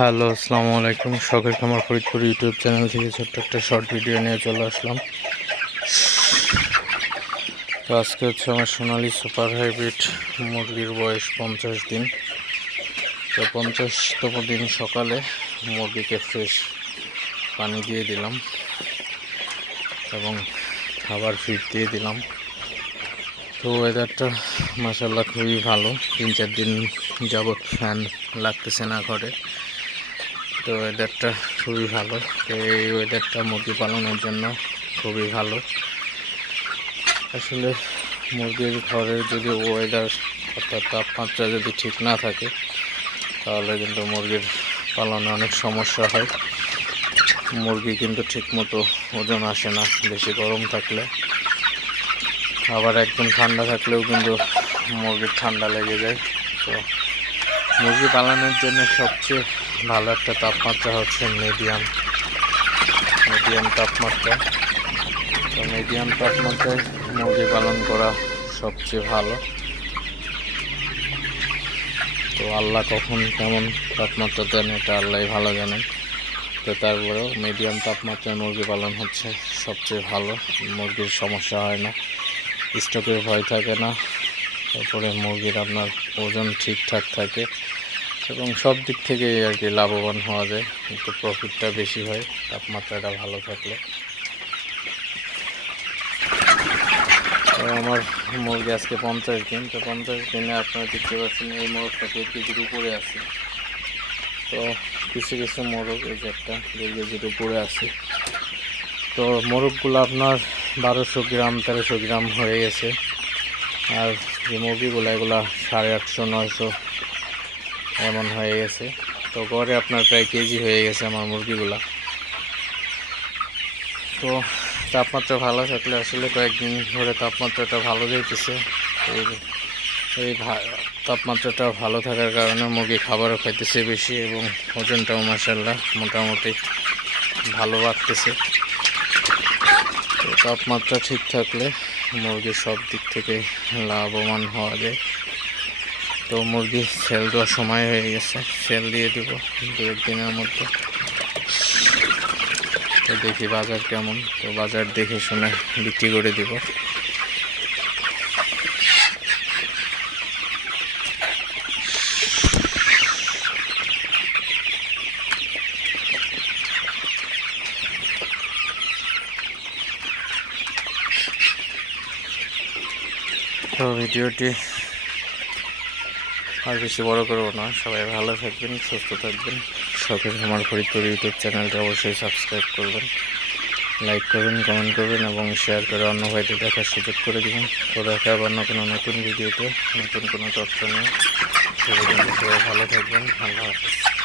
Hello, আসসালামু আলাইকুম। শখের খামার ফরিদপুর ইউটিউব চ্যানেল থেকে ছোট্ট একটা শর্ট ভিডিও নিয়ে চলে আসলাম। তো আজকে হচ্ছে আমার সোনালি সুপার হাইব্রিড মুরগির বয়স পঞ্চাশ দিন। তো পঞ্চাশতম দিন সকালে মুরগিকে ফ্রেশ পানি দিয়ে দিলাম এবং খাবার ফিড দিয়ে দিলাম। তো ওয়েদারটা মাসাল্লাহ খুবই ভালো। তিন চার দিন যাবৎ ফ্যান লাগতেছে না ঘরে। তো ওয়েদারটা খুবই ভালো। তো এই ওয়েদারটা মুরগি পালনের জন্য খুবই ভালো। আসলে মুরগির ঘরের যদি ওয়েদার অর্থাৎ তাপমাত্রা যদি ঠিক না থাকে, তাহলে কিন্তু মুরগির পালনে অনেক সমস্যা হয়। মুরগি কিন্তু ঠিকমতো ওজন আসে না, বেশি গরম থাকলে। আবার একদম ঠান্ডা থাকলেও কিন্তু মুরগির ঠান্ডা লেগে যায়। তো মুরগি পালনের জন্য সবচেয়ে ভালো একটা তাপমাত্রা হচ্ছে মিডিয়াম মিডিয়াম তাপমাত্রা। তো মিডিয়াম তাপমাত্রায় মুরগি পালন করা সবচেয়ে ভালো। তো আল্লাহ কখন কেমন তাপমাত্রা দেন এটা আল্লাহ ভালো জানেন। তো তারপরেও মিডিয়াম তাপমাত্রায় মুরগি পালন হচ্ছে সবচেয়ে ভালো। মুরগির সমস্যা হয় না স্টকের ভয় থাকে না। তারপরে মুরগির আপনার ওজন ঠিকঠাক থাকে। এবং সব দিক থেকেই আর কি লাভবান হওয়া যায়, কিন্তু প্রফিটটা বেশি হয়, তাপমাত্রাটা ভালো থাকলে। তো আমার মুরগি আজকে পঞ্চাশ দিন, তো পঞ্চাশ দিনে আপনারা দেখতে পাচ্ছেন এই মোরগটা দেড় কেজির উপরে আছে। তো কিছু কিছু মোরগ, এই যে একটা দেড় কেজির উপরে আছে। তো মোরগগুলো আপনার বারোশো গ্রাম, তেরোশো গ্রাম হয়ে গেছে। আর যে মুরগিগুলো, এগুলো সাড়ে আটশো, নয়শো এমন হয়ে গেছে। তো গড়ে আপনার প্রায় কেজি হয়ে গেছে আমার মুরগিগুলা। তো তাপমাত্রা ভালো থাকলে আসলে কয়েকদিন ধরে তাপমাত্রাটা ভালো যাইতেছে। এই তাপমাত্রাটা ভালো থাকার কারণে মুরগি খাবারও খাইতেছে বেশি এবং ওজনটাও মাসাল্লাহ মোটামুটি ভালো বাড়তেছে। তো তাপমাত্রা ঠিক থাকলে মুরগির সব দিক থেকে লাভবান হওয়া যায়। তো মুরগি সেল দেওয়ার সময় হয়ে গেছে। সেল দিয়ে দিব দু একদিনের মধ্যে। তো দেখি বাজার কেমন। তো বাজার দেখে শুনে বিক্রি করে দিব। তো ভিডিওটি আর বেশি বড় করব না। সবাই ভালো থাকবেন, সুস্থ থাকবেন। শখের আমার ফরিদপুর ইউটিউব চ্যানেলটা অবশ্যই সাবস্ক্রাইব করবেন লাইক করবেন কমেন্ট করবেন এবং শেয়ার করে অন্য ভাইদের দেখার সুযোগ করে দেবেন। তো দেখা আবার কোনো নতুন ভিডিওতে নতুন কোনো তথ্য নিয়ে। সবাই ভালো থাকবেন ভালো হাফিজ।